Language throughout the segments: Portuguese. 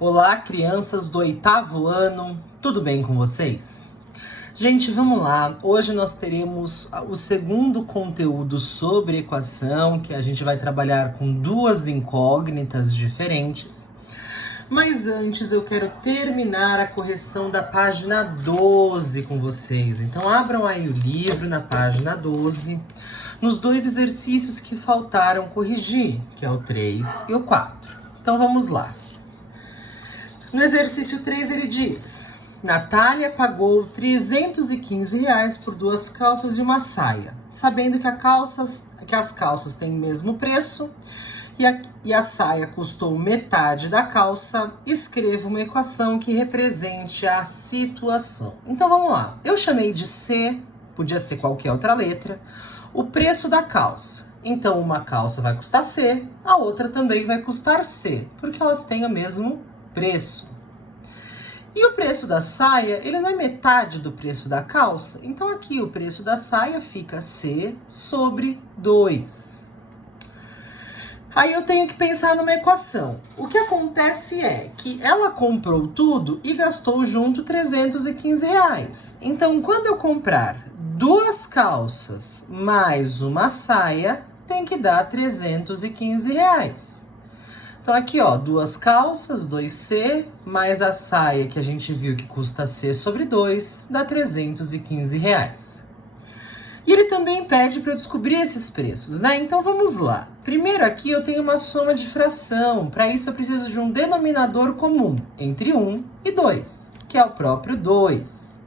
Olá, crianças do 8º ano, tudo bem com vocês? Gente, vamos lá. Hoje nós teremos o segundo conteúdo sobre equação, que a gente vai trabalhar com duas incógnitas diferentes. Mas antes eu quero terminar a correção da página 12 com vocês. Então abram aí o livro na página 12, nos dois exercícios que faltaram corrigir, que é o 3 e o 4. Então vamos lá. No exercício 3 ele diz: Natália pagou R$315 por 2 calças e uma saia, sabendo que as calças têm o mesmo preço e a saia custou metade da calça. Escreva uma equação que represente a situação. Então vamos lá. Eu chamei de C, podia ser qualquer outra letra, o preço da calça. Então uma calça vai custar C, a outra também vai custar C, porque elas têm o mesmo preço. E o preço da saia, ele não é metade do preço da calça? Então aqui o preço da saia fica C sobre 2. Aí eu tenho que pensar numa equação. O que acontece é que ela comprou tudo e gastou junto R$315. Então quando eu comprar 2 calças mais uma saia, tem que dar R$315. Então aqui, ó, 2 calças, 2C, mais a saia que a gente viu que custa C sobre 2, dá R$315. E ele também pede para eu descobrir esses preços, né? Então vamos lá. Primeiro aqui eu tenho uma soma de fração. Para isso eu preciso de um denominador comum entre 1 e 2, que é o próprio 2.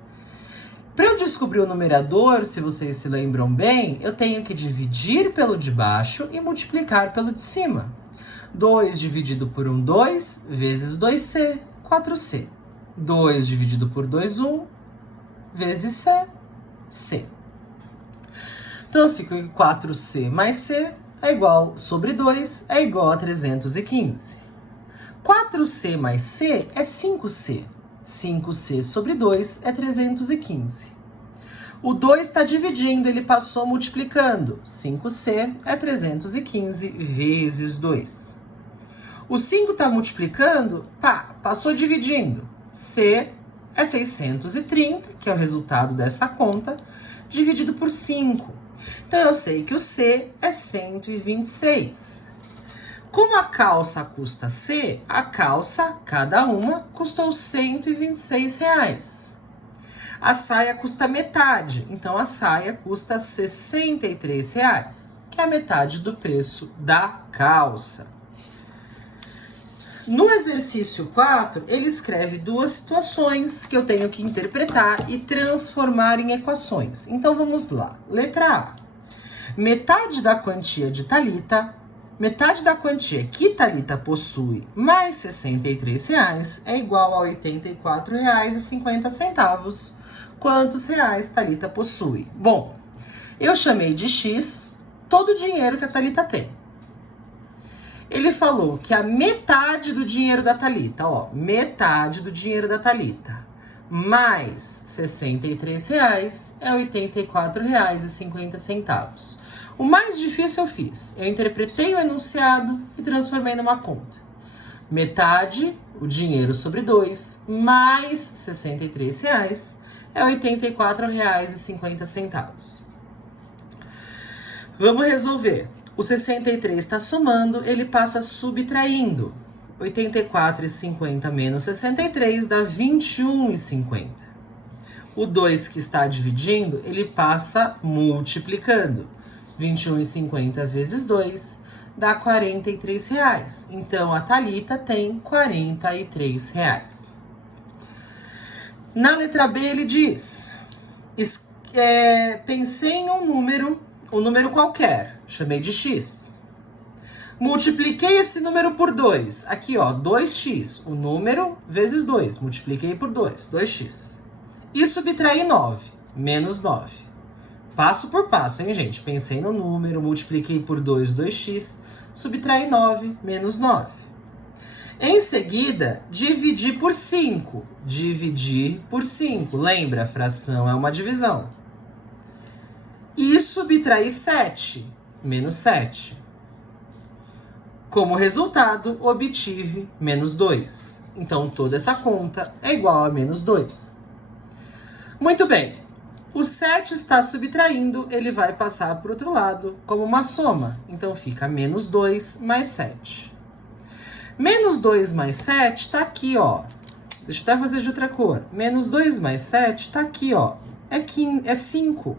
Para eu descobrir o numerador, se vocês se lembram bem, eu tenho que dividir pelo de baixo e multiplicar pelo de cima. 2 dividido por 1, 2, vezes 2C, 4C. 2 dividido por 2, 1, vezes C, C. Então, fica que 4C mais C é igual, sobre 2, é igual a 315. 4C mais C é 5C. 5C sobre 2 é 315. O 2 está dividindo, ele passou multiplicando. 5C é 315 vezes 2. O 5 está multiplicando, passou dividindo. C é 630, que é o resultado dessa conta, dividido por 5. Então, eu sei que o C é 126. Como a calça custa C, a calça, cada uma, custou R$126. A saia custa metade, então a saia custa R$63, que é a metade do preço da calça. No exercício 4, ele escreve duas situações que eu tenho que interpretar e transformar em equações. Então vamos lá. Letra A. Metade da quantia de Thalita, metade da quantia que Thalita possui mais R$63 é igual a R$84,50. Quantos reais Thalita possui? Bom, eu chamei de X todo o dinheiro que a Thalita tem. Ele falou que a metade do dinheiro da Thalita, ó, metade do dinheiro da Thalita, mais R$63 é R$84,50. O mais difícil eu fiz. Eu interpretei o enunciado e transformei numa conta. Metade, o dinheiro sobre 2, mais R$63 é R$84,50. Vamos resolver. O 63 está somando, ele passa subtraindo. 84,50 menos 63 dá 21,50. O 2 que está dividindo, ele passa multiplicando. 21,50 vezes 2 dá R$43. Então, a Thalita tem R$43. Na letra B, ele diz: pensei em um número qualquer, chamei de X. Multipliquei esse número por 2. Aqui, ó, 2x. O número vezes 2. Multipliquei por 2, 2x. E subtraí 9, menos 9. Passo por passo, hein, gente? Pensei no número, multipliquei por 2, 2x. Subtraí 9, menos 9. Em seguida, dividi por 5. Dividir por 5. Lembra, a fração é uma divisão. E subtrair 7, menos 7. Como resultado, obtive menos 2. Então, toda essa conta é igual a menos 2. Muito bem. O 7 está subtraindo, ele vai passar para o outro lado como uma soma. Então, fica menos 2 mais 7. Menos 2 mais 7 está aqui, ó. Deixa eu até fazer de outra cor. Menos 2 mais 7 está aqui, ó. É 5.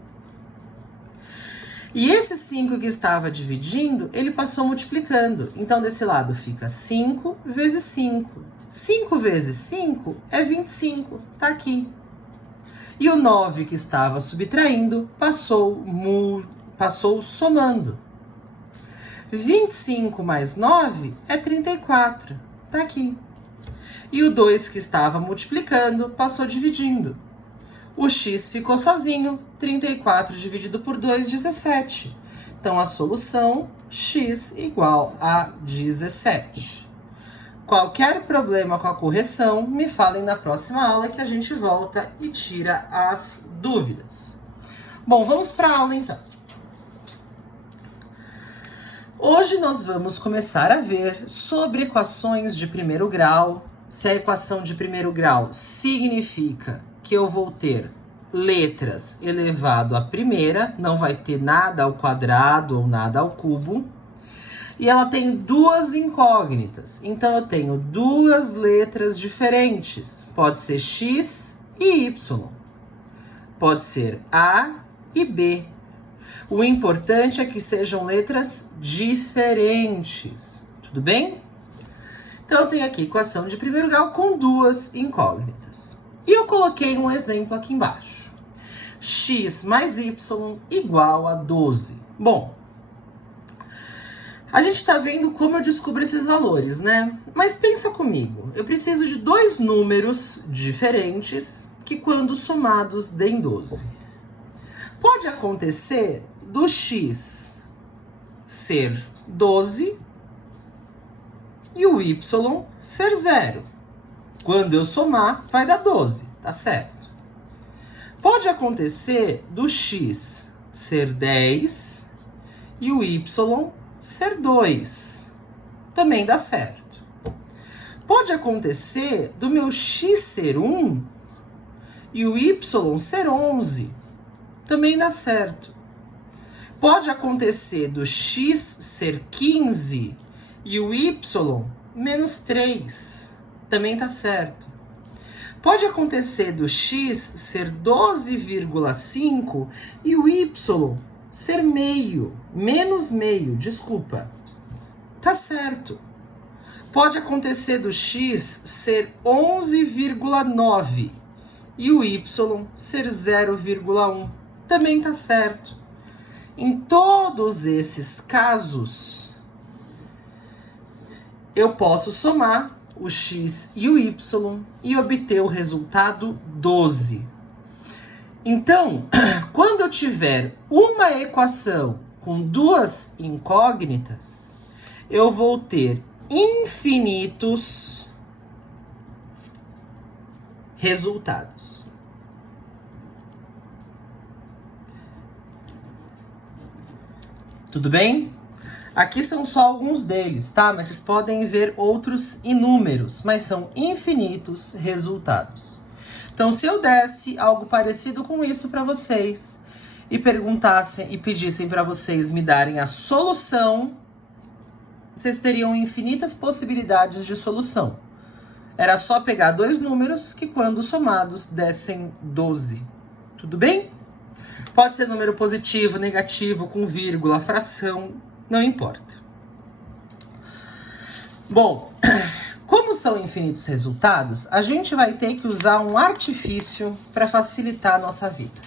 E esse 5 que estava dividindo, ele passou multiplicando. Então, desse lado fica 5 vezes 5. 5 vezes 5 é 25. Tá aqui. E o 9 que estava subtraindo passou somando. 25 mais 9 é 34. Tá aqui. E o 2 que estava multiplicando passou dividindo. O x ficou sozinho. 34 dividido por 2, 17. Então, a solução, x igual a 17. Qualquer problema com a correção, me falem na próxima aula que a gente volta e tira as dúvidas. Bom, vamos para a aula então. Hoje nós vamos começar a ver sobre equações de primeiro grau. Se a equação de primeiro grau significa que eu vou ter letras elevado à primeira, não vai ter nada ao quadrado ou nada ao cubo. E ela tem duas incógnitas. Então, eu tenho duas letras diferentes. Pode ser X e Y. Pode ser A e B. O importante é que sejam letras diferentes. Tudo bem? Então, eu tenho aqui equação de primeiro grau com duas incógnitas. E eu coloquei um exemplo aqui embaixo. X mais Y igual a 12. Bom, a gente está vendo como eu descubro esses valores, né? Mas pensa comigo, eu preciso de dois números diferentes que quando somados deem 12. Pode acontecer do x ser 12 e o y ser 0. Quando eu somar, vai dar 12, tá certo? Pode acontecer do x ser 10 e o y ser 2. Também dá certo. Pode acontecer do meu x ser 1 e o y ser 11. Também dá certo. Pode acontecer do x ser 15 e o y menos 3. Também tá certo. Pode acontecer do x ser 12,5 e o y ser menos meio, desculpa. Tá certo. Pode acontecer do x ser 11,9 e o y ser 0,1. Também tá certo. Em todos esses casos, eu posso somar o x e o y e obter o resultado 12. Então, quando eu tiver uma equação com duas incógnitas, eu vou ter infinitos resultados. Tudo bem? Aqui são só alguns deles, tá? Mas vocês podem ver outros inúmeros, mas são infinitos resultados. Então, se eu desse algo parecido com isso para vocês e perguntassem e pedissem para vocês me darem a solução, vocês teriam infinitas possibilidades de solução. Era só pegar dois números que, quando somados, dessem 12. Tudo bem? Pode ser número positivo, negativo, com vírgula, fração, não importa. Bom, como são infinitos resultados, a gente vai ter que usar um artifício para facilitar a nossa vida,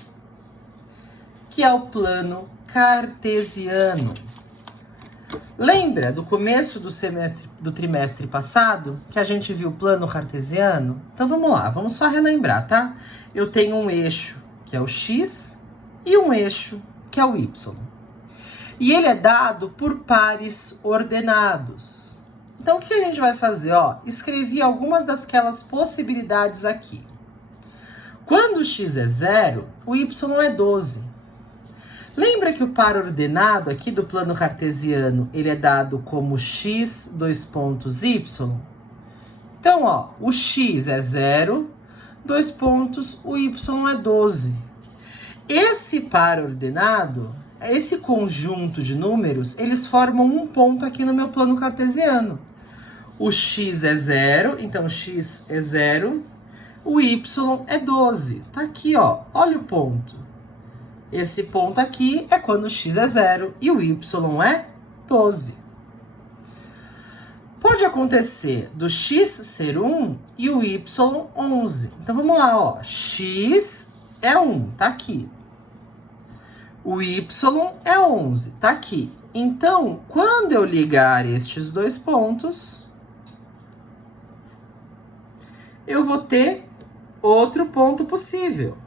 que é o plano cartesiano. Lembra do começo do trimestre passado que a gente viu o plano cartesiano? Então vamos lá, vamos só relembrar, tá? Eu tenho um eixo que é o x e um eixo que é o y. E ele é dado por pares ordenados. Então, o que a gente vai fazer? Ó, escrevi algumas daquelas possibilidades aqui. Quando o x é 0, o y é 12. Lembra que o par ordenado aqui do plano cartesiano, ele é dado como x, 2 pontos, y? Então, ó, o x é 0, 2 pontos, o y é 12. Esse par ordenado, esse conjunto de números, eles formam um ponto aqui no meu plano cartesiano. O x é 0, então o x é 0, o y é 12. Tá aqui, ó, olha o ponto. Esse ponto aqui é quando o x é 0 e o y é 12. Pode acontecer do x ser 1 e o y 11. Então, vamos lá, ó. X é 1, tá aqui. O y é 11, tá aqui. Então, quando eu ligar estes dois pontos, eu vou ter outro ponto possível.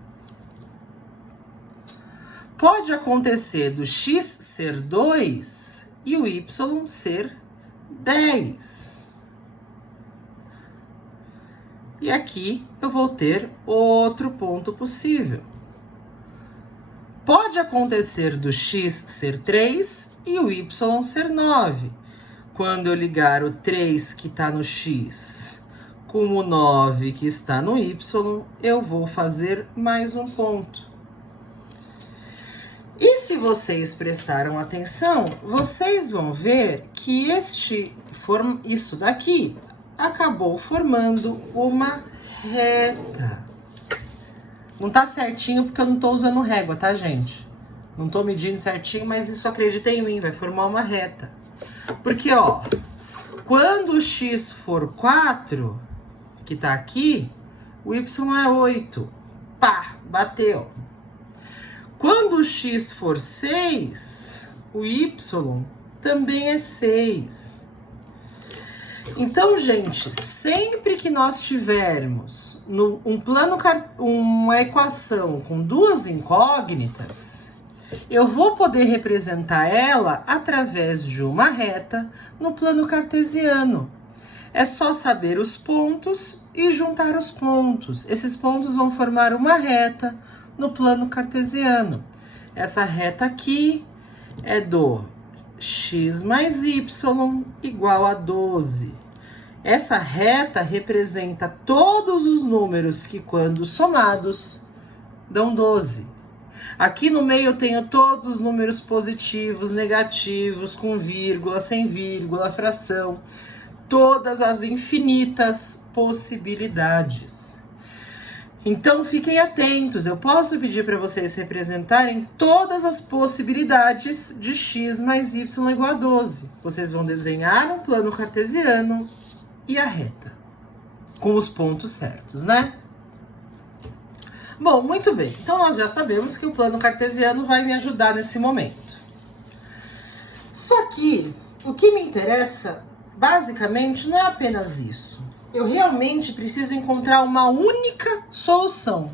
Pode acontecer do x ser 2 e o y ser 10. E aqui eu vou ter outro ponto possível. Pode acontecer do x ser 3 e o y ser 9. Quando eu ligar o 3 que está no x com o 9 que está no y, eu vou fazer mais um ponto. E se vocês prestaram atenção, vocês vão ver que isso daqui acabou formando uma reta. Não tá certinho porque eu não tô usando régua, tá, gente? Não tô medindo certinho, mas isso, acreditem em mim, vai formar uma reta. Porque, ó, quando o x for 4, que tá aqui, o y é 8. Pá, bateu. Quando o x for 6, o y também é 6. Então, gente, sempre que nós tivermos uma equação com duas incógnitas, eu vou poder representar ela através de uma reta no plano cartesiano. É só saber os pontos e juntar os pontos. Esses pontos vão formar uma reta no plano cartesiano. Essa reta aqui é do x mais y igual a 12. Essa reta representa todos os números que, quando somados, dão 12. Aqui no meio eu tenho todos os números positivos, negativos, com vírgula, sem vírgula, fração. Todas as infinitas possibilidades. Então, fiquem atentos. Eu posso pedir para vocês representarem todas as possibilidades de x mais y igual a 12. Vocês vão desenhar um plano cartesiano e a reta, com os pontos certos, né? Bom, muito bem. Então, nós já sabemos que o plano cartesiano vai me ajudar nesse momento. Só que, o que me interessa, basicamente, não é apenas isso. Eu realmente preciso encontrar uma única solução.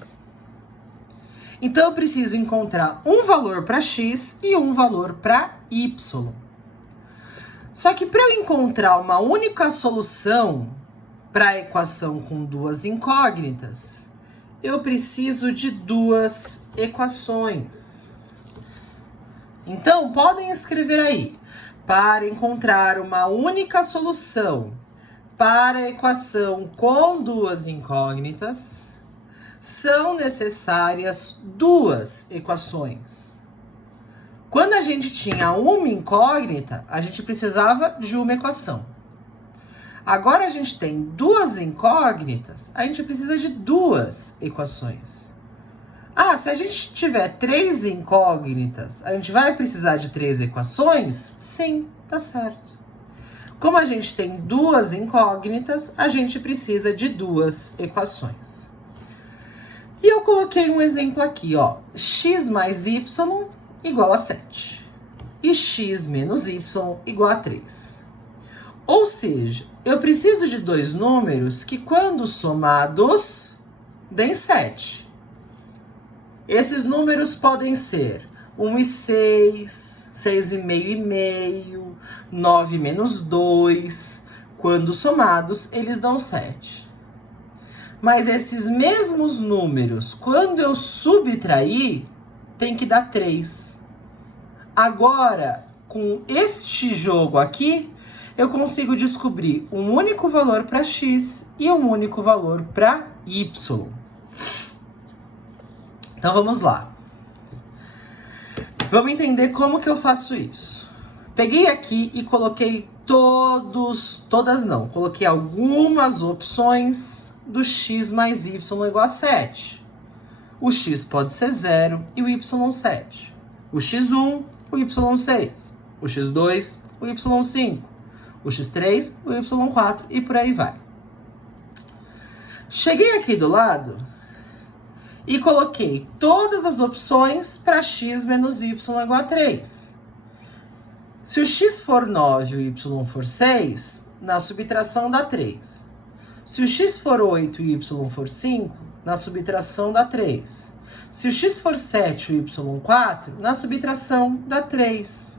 Então, eu preciso encontrar um valor para x e um valor para y. Só que para eu encontrar uma única solução para a equação com duas incógnitas, eu preciso de duas equações. Então, podem escrever aí. Para encontrar uma única solução para a equação com duas incógnitas, são necessárias duas equações. Quando a gente tinha uma incógnita, a gente precisava de uma equação. Agora a gente tem duas incógnitas, a gente precisa de duas equações. Ah, se a gente tiver três incógnitas, a gente vai precisar de três equações? Sim, tá certo. Como a gente tem duas incógnitas, a gente precisa de duas equações. E eu coloquei um exemplo aqui, ó. X mais y igual a 7. E x menos y igual a 3. Ou seja, eu preciso de dois números que, quando somados, dêem 7. Esses números podem ser 1 e 6, 6,5 e meio, 9 menos 2. Quando somados, eles dão 7. Mas esses mesmos números, quando eu subtrair, tem que dar 3. Agora, com este jogo aqui, eu consigo descobrir um único valor para x e um único valor para y. Então vamos lá. Vamos entender como que eu faço isso. Peguei aqui e coloquei coloquei algumas opções do x mais y igual a 7. O x pode ser 0 e o y 7. O x1, o y 6. O x2, o y 5. O x3, o y4 e por aí vai. Cheguei aqui do lado e coloquei todas as opções para x menos y igual a 3. Se o x for 9 e o y for 6, na subtração dá 3. Se o x for 8 e o y for 5, na subtração dá 3. Se o x for 7 e o y 4, na subtração dá 3.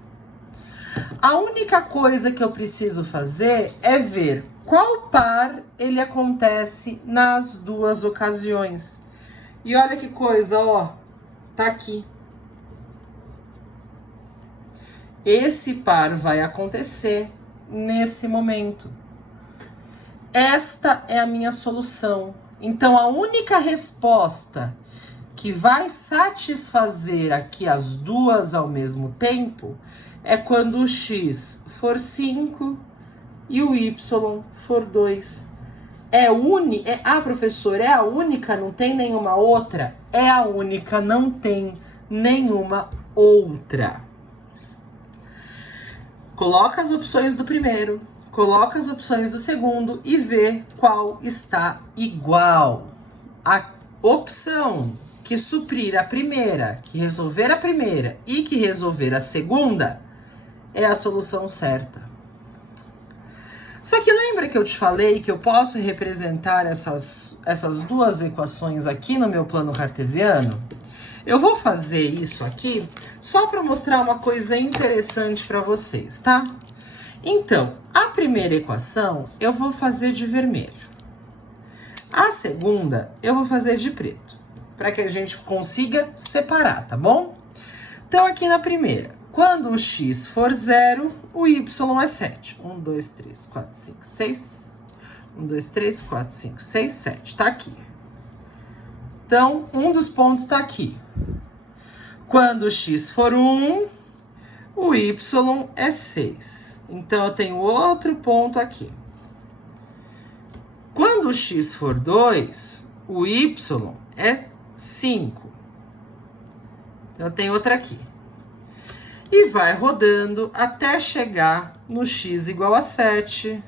A única coisa que eu preciso fazer é ver qual par ele acontece nas duas ocasiões. E olha que coisa, ó, tá aqui. Esse par vai acontecer nesse momento. Esta é a minha solução. Então, a única resposta que vai satisfazer aqui as duas ao mesmo tempo é quando o x for 5 e o y for 2. Professor, é a única, não tem nenhuma outra? É a única, não tem nenhuma outra. Coloca as opções do primeiro, coloca as opções do segundo e vê qual está igual. A opção que suprir a primeira, que resolver a primeira e que resolver a segunda é a solução certa. Só que lembra que eu te falei que eu posso representar essas duas equações aqui no meu plano cartesiano? Eu vou fazer isso aqui só para mostrar uma coisa interessante para vocês, tá? Então, a primeira equação eu vou fazer de vermelho. A segunda eu vou fazer de preto, para que a gente consiga separar, tá bom? Então, aqui na primeira, quando o x for 0, o y é 7. 1, 2, 3, 4, 5, 6. 1, 2, 3, 4, 5, 6, 7. Tá aqui. Então, um dos pontos tá aqui. Quando o x for 1, o y é 6. Então, eu tenho outro ponto aqui. Quando o x for 2, o y é 5. Então, eu tenho outra aqui. E vai rodando até chegar no x igual a 7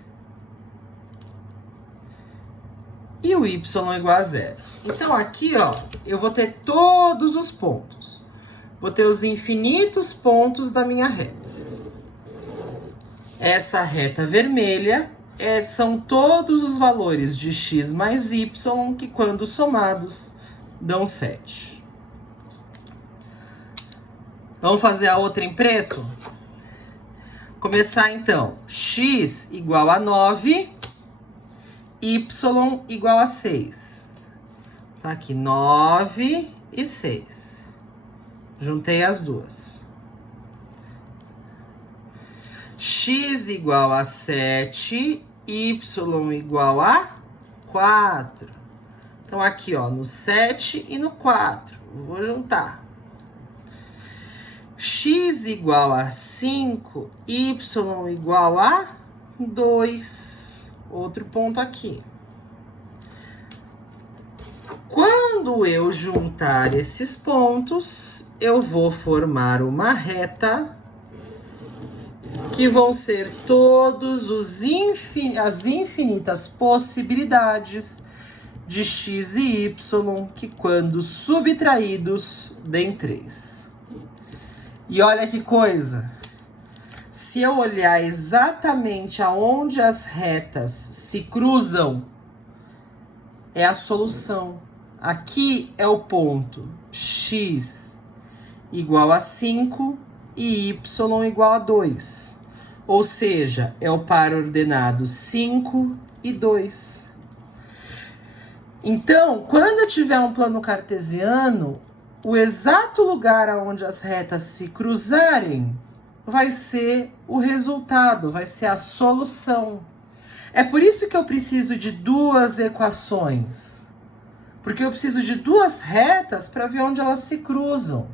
e o y igual a 0. Então, aqui, ó, eu vou ter todos os pontos. Vou ter os infinitos pontos da minha reta. Essa reta vermelha são todos os valores de x mais y que, quando somados, dão 7. Vamos fazer a outra em preto? Começar, então. X igual a 9, y igual a 6. Tá aqui, 9 e 6. Juntei as duas. X igual a 7, y igual a 4. Então, aqui, ó, no 7 e no 4. Vou juntar. X igual a 5, y igual a 2. Outro ponto aqui. Quando eu juntar esses pontos, eu vou formar uma reta que vão ser todos as infinitas possibilidades de x e y que, quando subtraídos, deem 3. E olha que coisa, se eu olhar exatamente aonde as retas se cruzam, é a solução. Aqui é o ponto x igual a 5 e y igual a 2. Ou seja, é o par ordenado 5 e 2. Então, quando eu tiver um plano cartesiano, o exato lugar onde as retas se cruzarem vai ser o resultado, vai ser a solução. É por isso que eu preciso de duas equações. Porque eu preciso de duas retas para ver onde elas se cruzam.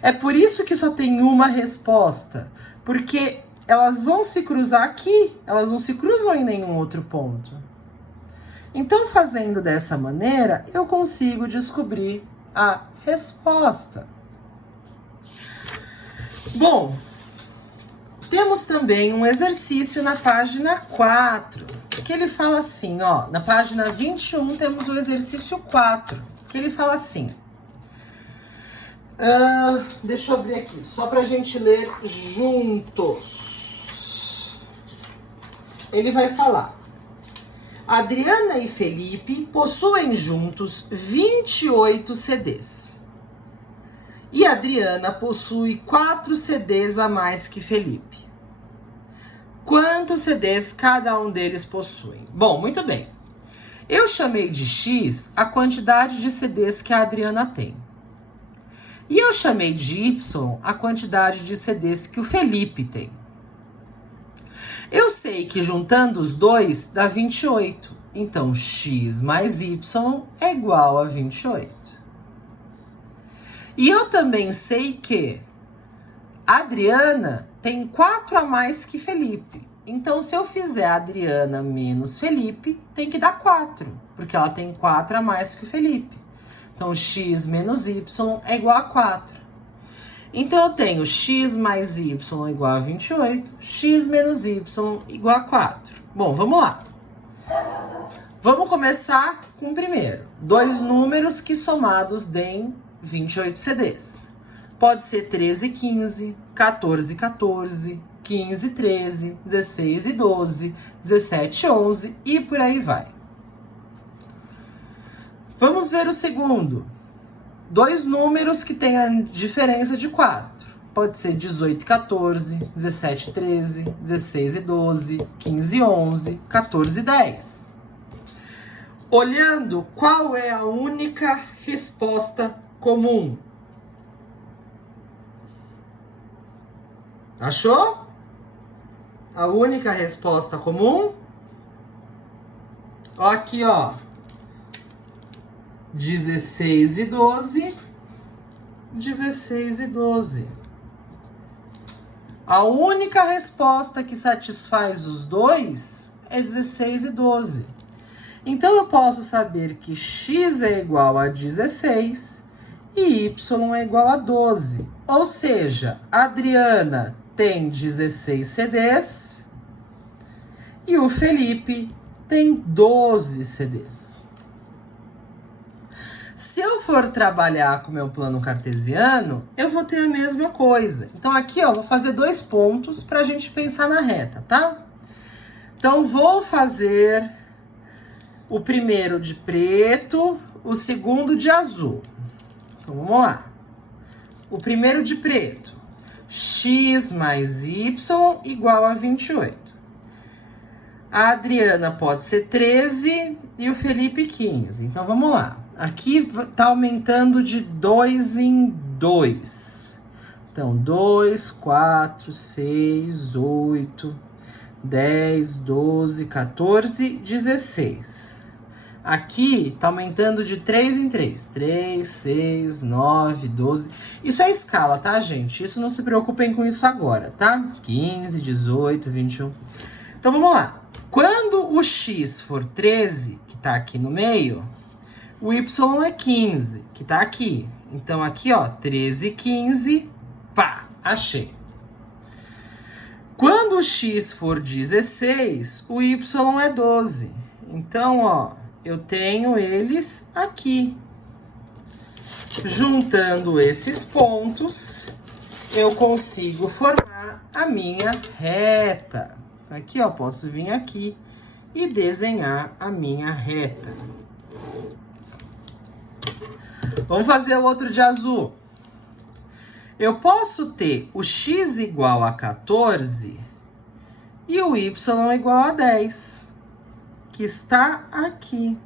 É por isso que só tem uma resposta. Porque elas vão se cruzar aqui, elas não se cruzam em nenhum outro ponto. Então, fazendo dessa maneira, eu consigo descobrir a resposta. Bom, temos também um exercício na página 4, que ele fala assim, ó, na página 21 temos o exercício 4, que ele fala assim, deixa eu abrir aqui, só pra gente ler juntos. Ele vai falar, Adriana e Felipe possuem juntos 28 CDs. E Adriana possui 4 CDs a mais que Felipe. Quantos CDs cada um deles possui? Bom, muito bem. Eu chamei de X a quantidade de CDs que a Adriana tem. E eu chamei de Y a quantidade de CDs que o Felipe tem. Eu sei que juntando os dois dá 28. Então, X mais Y é igual a 28. E eu também sei que a Adriana tem 4 a mais que Felipe. Então, se eu fizer Adriana menos Felipe, tem que dar 4. Porque ela tem 4 a mais que o Felipe. Então, X menos Y é igual a 4. Então, eu tenho X mais Y igual a 28. X menos Y igual a 4. Bom, vamos lá. Vamos começar com o primeiro. 2 números que somados deem 28 CDs. Pode ser 13 e 15, 14 e 14, 15 e 13, 16 e 12, 17 e 11 e por aí vai. Vamos ver o segundo. 2 números que têm a diferença de 4. Pode ser 18 e 14, 17 e 13, 16 e 12, 15 e 11, 14 e 10. Olhando, qual é a única resposta comum? Achou? A única resposta comum? Ó aqui, ó. 16 e 12. 16 e 12. A única resposta que satisfaz os dois é 16 e 12. Então, eu posso saber que X é igual a 16 e Y é igual a 12. Ou seja, a Adriana tem 16 CDs e o Felipe tem 12 CDs. Se eu for trabalhar com o meu plano cartesiano, eu vou ter a mesma coisa. Então, aqui, ó, vou fazer 2 pontos para a gente pensar na reta, tá? Então, vou fazer o primeiro de preto, o segundo de azul. Então, vamos lá. O primeiro de preto. X mais Y igual a 28. A Adriana pode ser 13 e o Felipe 15. Então, vamos lá. Aqui está aumentando de 2 em 2. Então, 2, 4, 6, 8, 10, 12, 14, 16. Aqui está aumentando de 3 em 3. 3, 6, 9, 12. Isso é escala, tá, gente? Isso não se preocupem com isso agora, tá? 15, 18, 21. Então, vamos lá. Quando o X for 13, que está aqui no meio, o Y é 15, que está aqui. Então, aqui, ó, 13, 15, pá, achei. Quando o X for 16, o Y é 12. Então, ó, eu tenho eles aqui. Juntando esses pontos, eu consigo formar a minha reta. Aqui, ó, posso vir aqui e desenhar a minha reta. Vamos fazer o outro de azul. Eu posso ter o X igual a 14 e o Y igual a 10, que está aqui.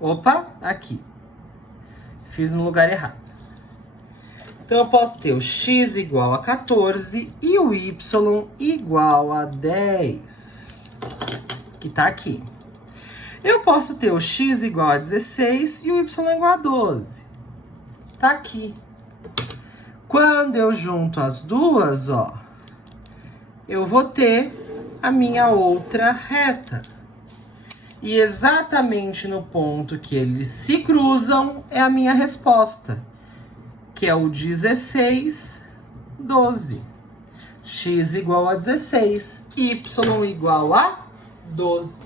Opa, aqui. Fiz no lugar errado. Então, eu posso ter o x igual a 14 e o y igual a 10, que tá aqui. Eu posso ter o x igual a 16 e o y igual a 12, tá aqui. Quando eu junto as duas, ó, eu vou ter a minha outra reta. E exatamente no ponto que eles se cruzam é a minha resposta, que é o 16, 12. X igual a 16, y igual a 12.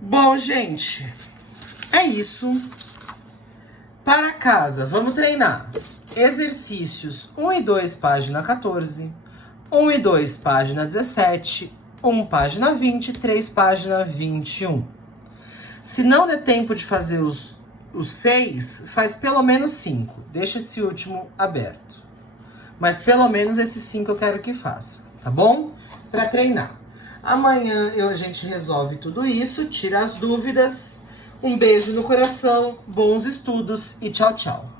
Bom, gente, é isso. Para casa, vamos treinar. Exercícios 1 e 2, página 14. 1 e 2, página 17. 1, página 20. 3, página 21. Se não der tempo de fazer os 6, faz pelo menos 5. Deixa esse último aberto. Mas pelo menos esses 5 eu quero que faça, tá bom? Para treinar. Amanhã a gente resolve tudo isso, tira as dúvidas. Um beijo no coração, bons estudos e tchau, tchau.